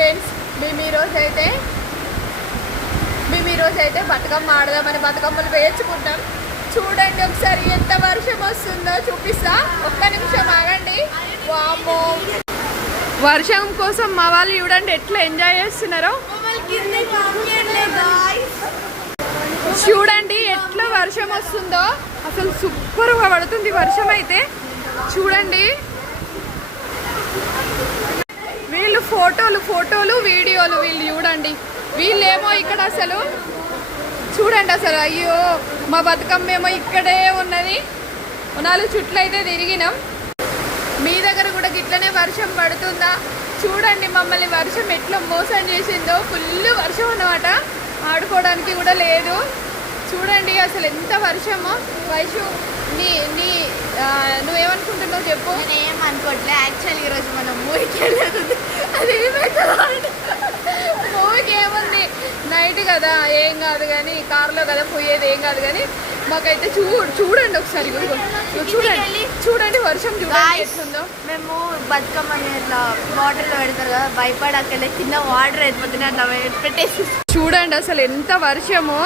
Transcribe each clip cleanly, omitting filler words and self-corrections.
Friends, మేము ఈరోజైతే బతుకమ్మ ఆడదామని బతుకమ్మలు వేయించుకుంటాం. చూడండి ఒకసారి ఎంత వర్షం వస్తుందో చూపిస్తా. ఒక్క నిమిషం ఆగండి. వామ్మో, వర్షం కోసం మా వాళ్ళు చూడండి ఎట్లా ఎంజాయ్ చేస్తున్నారో. చూడండి ఎట్లా వర్షం వస్తుందో, అసలు సూపర్గా పడుతుంది వర్షం అయితే. చూడండి వీళ్ళు ఫోటోలు వీడియోలు వీళ్ళు చూడండి. వీళ్ళేమో ఇక్కడ అసలు చూడండి అసలు అయ్యో మా బతుకమ్మ ఏమో ఇక్కడే ఉన్నది. 4 చుట్లు అయితే తిరిగినాం. మీ దగ్గర కూడా గిట్లనే వర్షం పడుతుందా? చూడండి మమ్మల్ని వర్షం ఎట్లా మోసం చేసిందో. ఫుల్ వర్షం అన్నమాట, ఆడుకోవడానికి కూడా లేదు. చూడండి అసలు ఎంత వర్షమో. వైషు నువ్వేమనుకుంటున్నావు చెప్పు. నేనేం అనుకోవట్లే. యాక్చువల్లీ ఈరోజు మనం మూవీకి వెళ్ళదు. అది ఏమైతుంది, మూవీకి ఏముంది, నైట్ కదా ఏం కాదు, కానీ కార్లో కదా పోయేది ఏం కాదు. కానీ మాకైతే చూడండి ఒకసారి చూడండి వర్షం చూడండి ఎట్లుందో. మేము బతుకమ్మని ఇట్లా వాటర్లో పెడతారు కదా, భయపడక్కలే కింద వాటర్ అయిపోతుంది అట్లా పెట్టేసి. చూడండి అసలు ఎంత వర్షమో,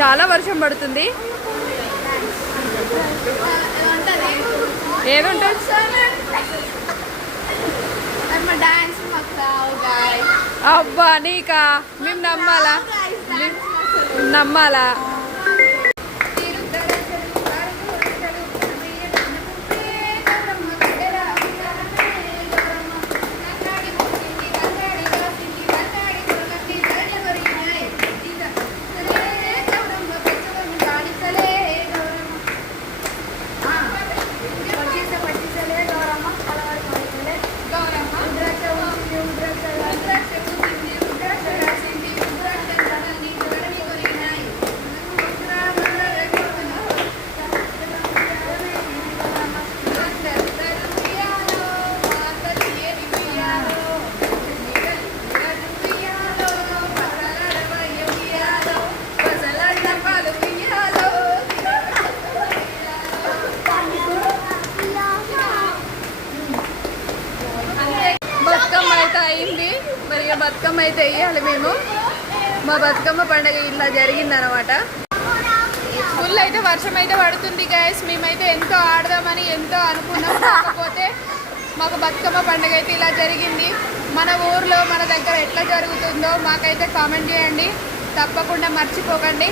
చాలా వర్షం పడుతుంది. ఏదుంటుంది అబ్బా నీకా, మేము నమ్మాలా. బతుకమ్మ అయితే అయింది. మరి బతుకమ్మ అయితే వేయాలి మేము. మా బతుకమ్మ పండుగ ఇట్లా జరిగిందనమాట. ఫుల్ అయితే వర్షం అయితే పడుతుంది గైస్. మేమైతే ఎంతో ఆడదామని ఎంతో అనుకున్నాం, కాకపోతే మాకు బతుకమ్మ పండుగ అయితే ఇలా జరిగింది. మన ఊర్లో మన దగ్గర ఎట్లా జరుగుతుందో మాకైతే కామెంట్ చేయండి, తప్పకుండా మర్చిపోకండి.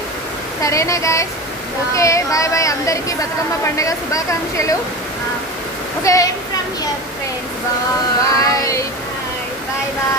సరేనా గైస్? Okay, bye bye. అందరికీ బతుకమ్మ పండుగ శుభాకాంక్షలు. Okay, from here friends. Bye.